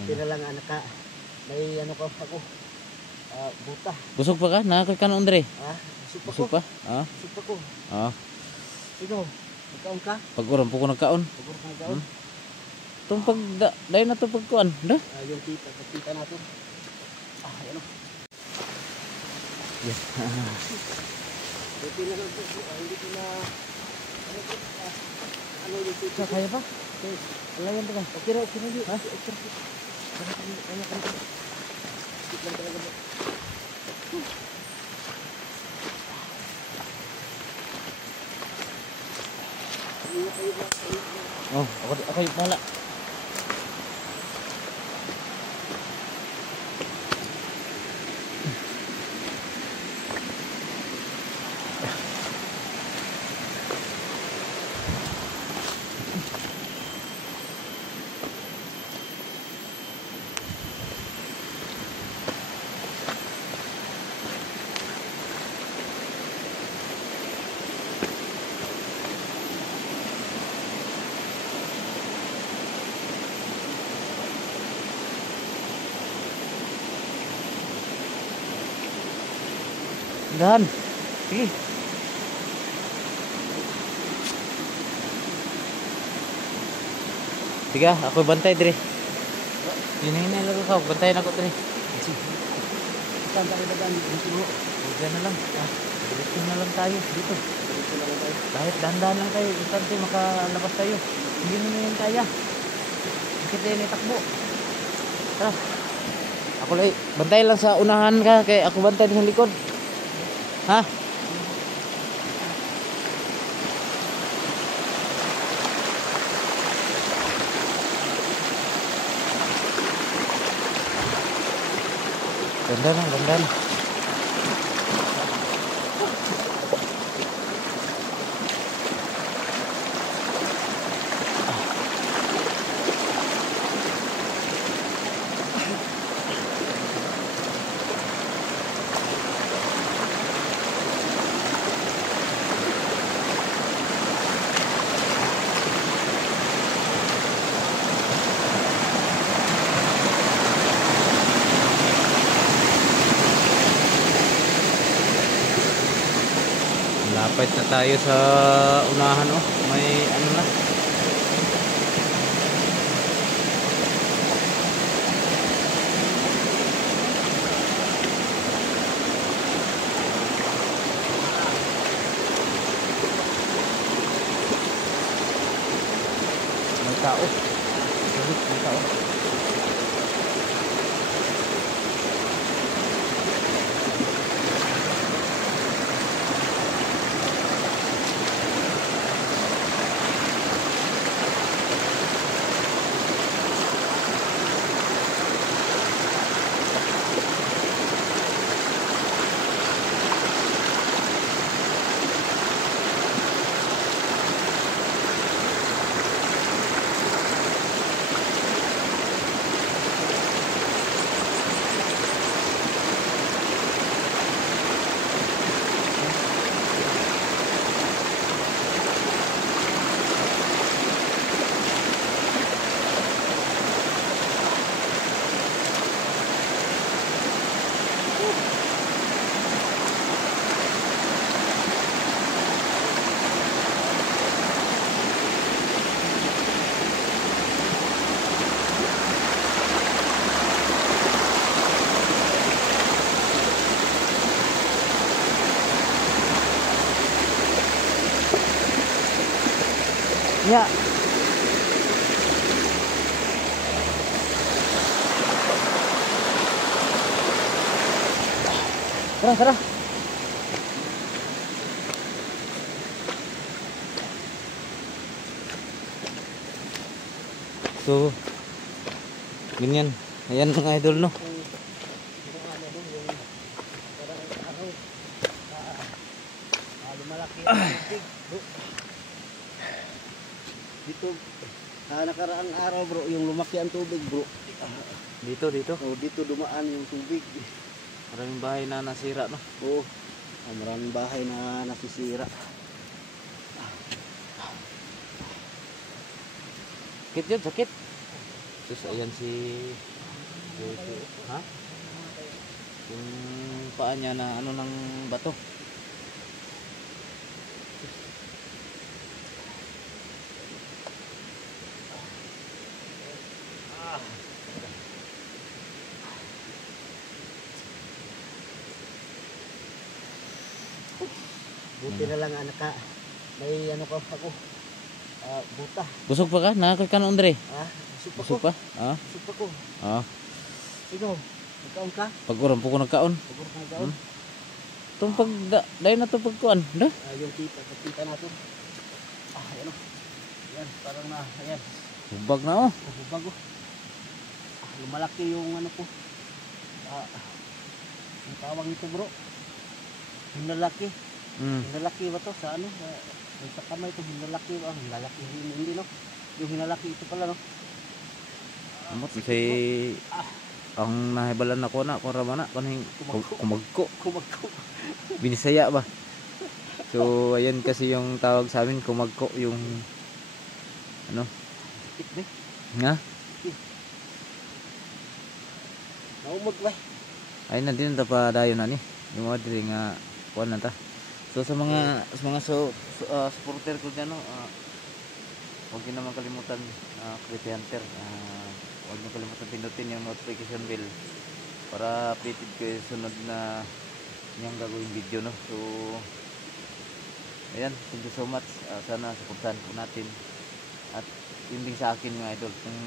Buti na lang anak ka. May ano ko ako. Buta. Busog pa ka? Nakakanon Dre? Busog Busog pa? Busog pa ko. Ikaw, nagkaon ka? Pag-uram po ko nagkaon. Pag-uram ka nagkaon? Itong dahil na ito pagkuan. Yung kita natin. Ayan o. Yes. Buti na lang po. Hindi ko na... Ano yung tita? Kaya pa? Alayan pa ka? Okay na yun. Kaya ka. Skip lang talaga mo. Ako yung pala. Dahan. Sige. Sige, ako bantay dire. Hinahinay lang ako, bantayan ako dire. Saan tayo dadaan dito mo? Diyan na lang. Diretso na lang tayo dito. Kahit dahan-dahan lang tayo, instantly makalabas tayo. Hindi naman yan kaya. Bakit tayo takbo? Tara. Ako lang, bantay lang sa unahan ka, kaya ako bantay sa likod. Ha? Ganda lang, ganda lang. Lapit na tayo sa unahan may ano na. May tao. May tao. Ya. Tara. So, ganyan. Ayan mga idol, no? Dito, nakaraang araw bro, yung lumaki ang tubig bro. Dito. Dito dumaan yung tubig. Maraming bahay na nasira, no? Oo, maraming bahay na nasisira. Sakit yun, sakit. Sus, ayan si Ha? Yung paa niya na ano ng bato. Buti na lang anak ka. May ano ka ako. Buta. Busog pa ka? Nakakay ka na Andre? Busog pa ko. Busog pa? Ah? Busog pa ko. Ah. Ikaw, nagkaon ka? Pag uram po ko nagkaon. Pagod ka nagkaon? Itong pag dahil na ito pagkuan. Da? Yung kita natin. Ayan o. Ayan, parang na, ayan. Hubag na oh. Bago. Lumalaki yung ano po. Ang tawag nito bro. Hinalaki. Hinalaki ba to sa ano? Sa kamay to hinalaki ba? Hinalaki hindi no? Yung hinalaki ito pala no? Amot say ang nahibalan ako na kung ramana kaning kumagko. Binisaya ba? So ayan kasi yung tawag sa amin kumagko yung ano? Sakit ba? Nga? Naumag ba? Ay na din ta pa dayon na ni. Yung mga diri nga kuan na ta. So sa mga supporter ko diyan no, huwag niyo naman kalimutan Creepy Hunter. Huwag niyo kalimutan pindutin yung notification bell para updated kayo sa sunod na niyang gagawin video no. So ayan, thank you so much. Sana suportahan po natin. At yun din sa akin mga idol. Kung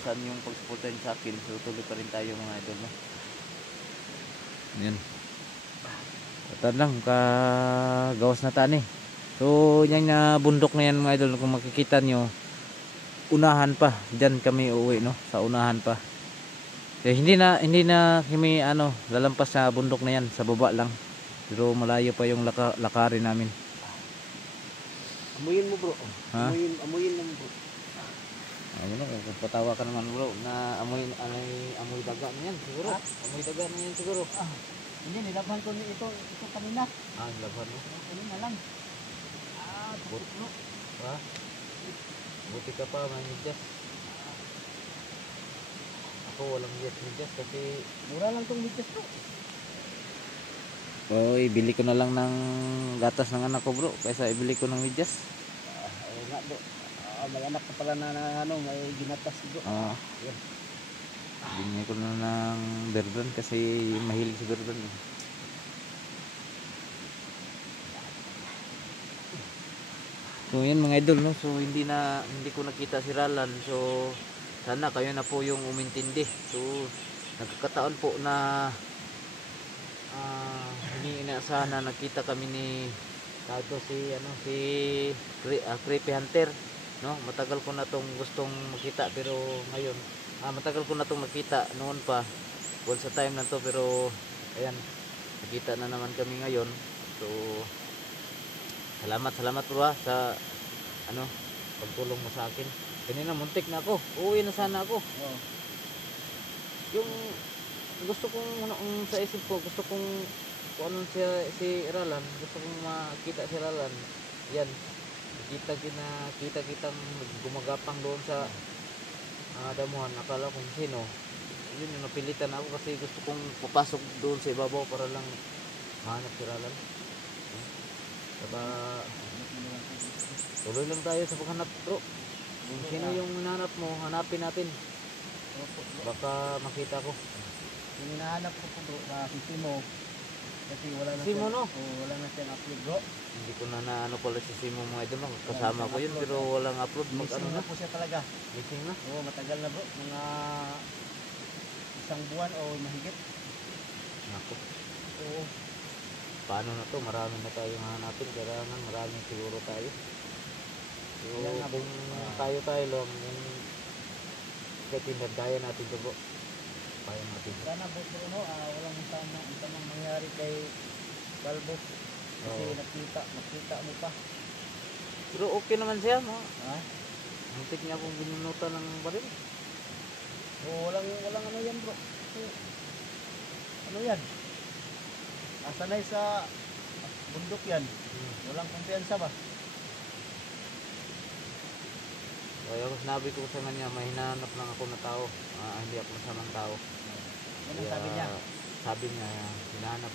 saan yung pagsuportahan sa akin, so tuloy pa rin tayo mga idol no. Ayan. Ito lang, kagawas na tani. So, yan na bundok na yan mga idol. Kung makikita nyo, unahan pa. Diyan kami uuwi, no? Sa unahan pa. Eh, hindi na kami, lalampas sa bundok na yan. Sa baba lang. Pero malayo pa yung lakarin namin. Amuyin mo bro. Ha? Amuyin mo bro. Ayun, patawa ka naman bro. Na amoy daga na yan siguro. Amoy daga na yan siguro. Hindi, nilabhan ko ito kanina. Nilabhan mo? Kanina lang. Bro. Ha? Buti ka pa, may medyas. Ako walang medyas kasi Mura lang itong medyas bro. Oy, bili ko na lang ng gatas ng anak ko bro. Kaysa ibili ko ng medyas. Oo nga bro. May anak ka pala na may ginatas bro. Yan. Binigyan ko na ng Berdan kasi mahilig si Berdan eh. So yan mga idol no. So hindi ko nakita si Ralan. So sana kayo na po yung umintindi. So nagkakataon po na hindi inaasahan na nakita kami ni Creepy Hunter no. Matagal ko na tong gustong makita pero ngayon matagal ko na itong nakita noon pa sa time na to pero ayan nakita na naman kami ngayon. So salamat bro sa pagtulong mo sa akin. Kanina muntik na ako, uuwi na sana ako. Yung gusto kong sa isip ko, gusto kong kung anong si Ralan, gusto kong makita si Ralan. Yan, kita kitang gumagapang doon sa damuhan. Akala kung sino, yun yung napilitan ako kasi gusto kong papasok doon sa ibabaw para lang mahanap si Ralan. Saka tuloy lang tayo sa paghanap bro. Kung sino yung hinahanap mo, hanapin natin. Baka makita ko. Yung hinahanap ko po bro, si Simo. Kasi wala na Simo no? Wala na siyang upload bro. Hindi ko na pala si Simo mga idol. Kasama ko yun pero walang upload. Missing na po siya talaga. Missing na? Oo, matagal na bro. Mga isang buwan o mahigit. Nako. Oo. Paano na to? Marami na tayong hanapin. Kailangan marami siguro tayo. So, kung tayo lang yung tinagdaya natin ito bro. Kaya natin. Sana bro, walang sanang mangyari kay Balbo. Kasi nakita mo pa. Pero okay naman siya no? Muntik niya akong binunutan ng baril. Walang yan bro. Ano yan? Sanay sa bundok yan. Walang kumpiyansa ba? Kaya sinabi ko sa kanya, may hinahanap lang ako na tao. Hindi ako masamang tao. Yan ang sabi niya. Sabi niya, hinanap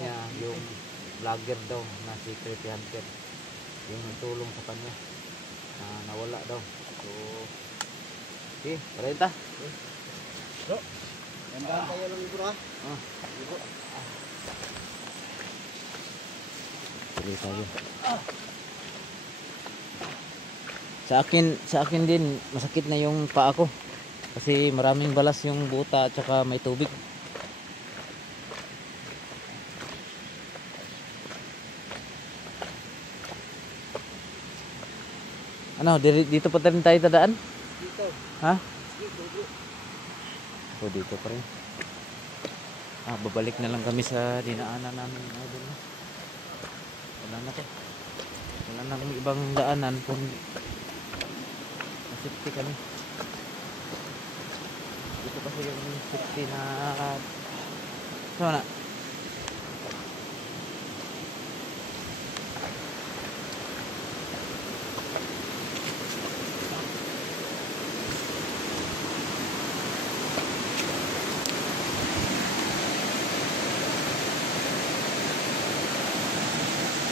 niya yung vlogger daw na si Creepy Hunter. Yung nagtulong sa kanya na nawala daw. So, okay, parenta. Bro, gandaan tayo lang bro ha. Bro. Tuloy tayo. Sa akin din masakit na yung paa ko kasi maraming balas yung buta at saka may tubig. Ano, dito pa rin tayo tadaan? Dito. Ha? Dito bro. O dito pa rin. Babalik na lang kami sa dinaanan namin. Wala na to. Wala na kami ibang daanan kung safety kami. Dito kasi yung safety na sana.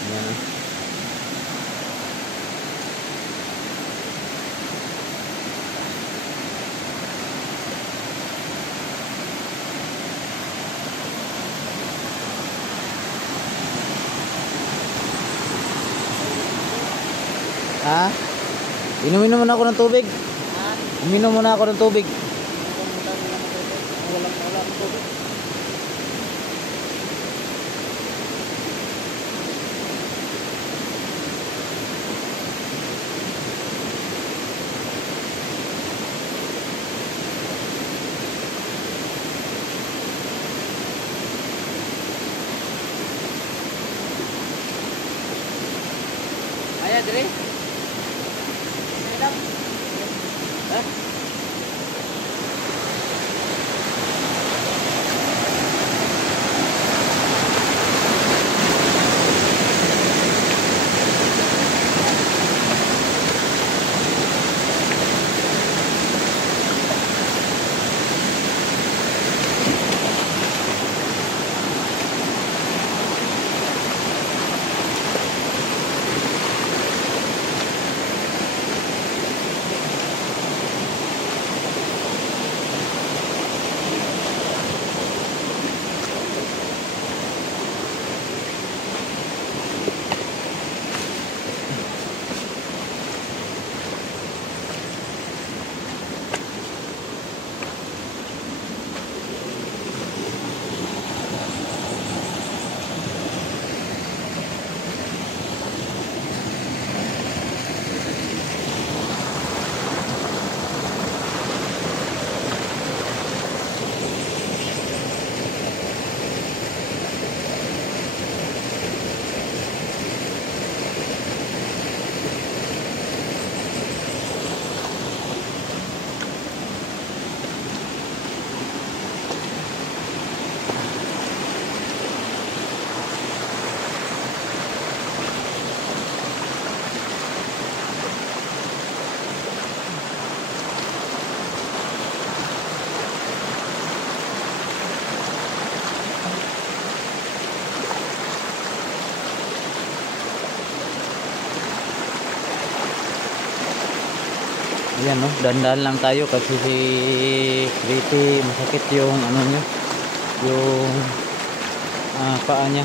Yan. Ha? Inumin muna ako ng tubig. Uminom muna ako ng tubig. Wala tubig. Ayan, dire. Ha? Ayan, no, dandan lang tayo kasi si Pretty masakit yung ano niya, yung paa niya.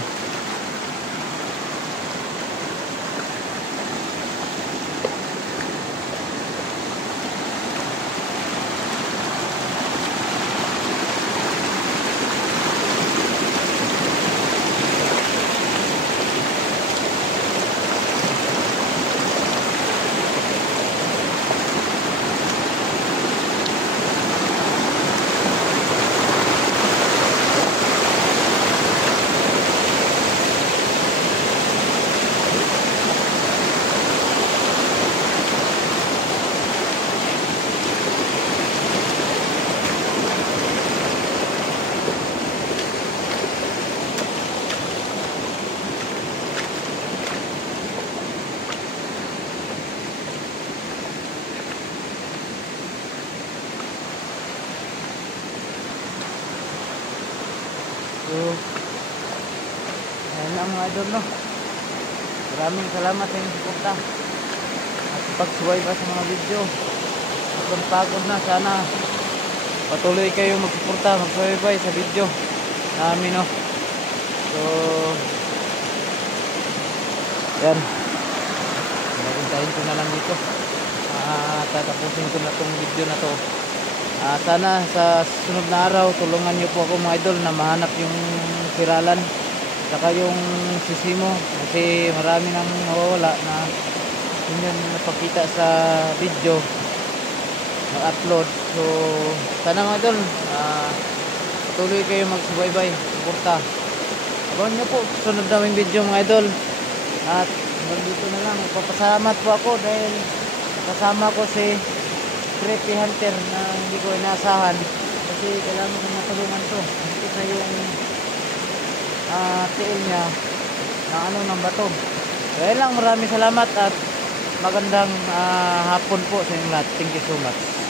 So, ayan lang mga idol, no? Maraming salamat sa inyong suporta at pagsubaybay sa mga video. Pagod na, sana patuloy kayo magsuporta, magsubaybay sa video namin, no? So, yan, naguntahin ko na lang dito. Tatapusin ko na tong video na to. Sana sa sunod na araw tulungan niyo po ako mga idol na mahanap yung siralan saka yung sisimo, kasi marami nang nawawala na hindi napakita sa video na upload. So sana mga idol, patuloy kayo magsubaybay, suporta. Abangan niyo po sunod naming video mga idol. At dito na lang, magpapasalamat po ako dahil kasama ko si Creepy Hunter na hindi ko inaasahan, kasi kailangan ko matulungan to. Ito na yung tiil niya na ano ng bato. Kaya lang, maraming salamat at magandang hapon po sa inyo lahat. Thank you so much.